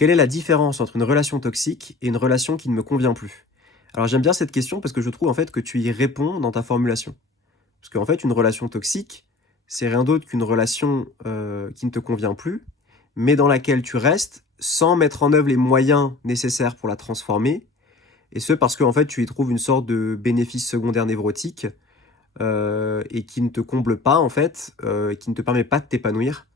Quelle est la différence entre une relation toxique et une relation qui ne me convient plus? Alors j'aime bien cette question parce que je trouve en fait que tu y réponds dans ta formulation. Parce qu'en fait, une relation toxique, c'est rien d'autre qu'une relation qui ne te convient plus, mais dans laquelle tu restes sans mettre en œuvre les moyens nécessaires pour la transformer, et ce parce que en fait tu y trouves une sorte de bénéfice secondaire névrotique et qui ne te comble pas en fait, qui ne te permet pas de t'épanouir,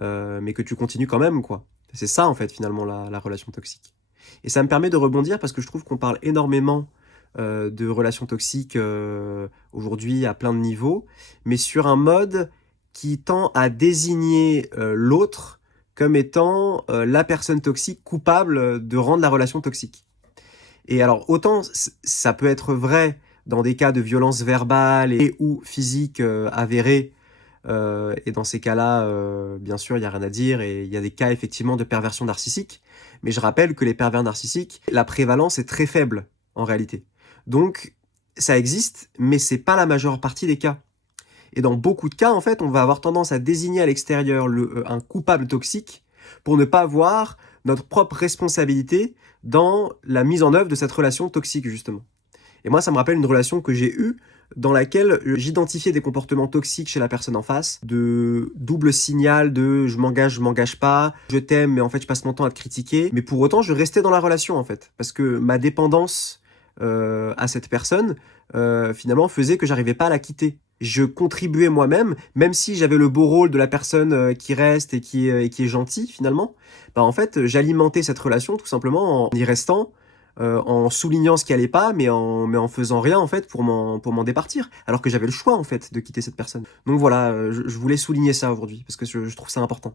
mais que tu continues quand même, quoi. C'est ça, en fait, finalement, la relation toxique. Et ça me permet de rebondir parce que je trouve qu'on parle énormément de relations toxiques aujourd'hui à plein de niveaux, mais sur un mode qui tend à désigner l'autre comme étant la personne toxique coupable de rendre la relation toxique. Et alors, autant ça peut être vrai dans des cas de violence verbale et ou physique avérée, et dans ces cas-là, bien sûr, il y a rien à dire et il y a des cas effectivement de perversion narcissique. Mais je rappelle que les pervers narcissiques, la prévalence est très faible en réalité. Donc ça existe, mais c'est pas la majeure partie des cas. Et dans beaucoup de cas, en fait, on va avoir tendance à désigner à l'extérieur un coupable toxique pour ne pas voir notre propre responsabilité dans la mise en œuvre de cette relation toxique, justement. Et moi, ça me rappelle une relation que j'ai eue dans laquelle j'identifiais des comportements toxiques chez la personne en face, de double signal de je m'engage pas, je t'aime, mais en fait, je passe mon temps à te critiquer. Mais pour autant, je restais dans la relation, en fait, parce que ma dépendance à cette personne, finalement, faisait que j'arrivais pas à la quitter. Je contribuais moi-même, même si j'avais le beau rôle de la personne qui reste et qui est gentille, finalement, bah, en fait, j'alimentais cette relation tout simplement en y restant, en soulignant ce qui allait pas, mais en faisant rien en fait pour m'en départir, alors que j'avais le choix en fait de quitter cette personne. Donc voilà, je voulais souligner ça aujourd'hui parce que je trouve ça important.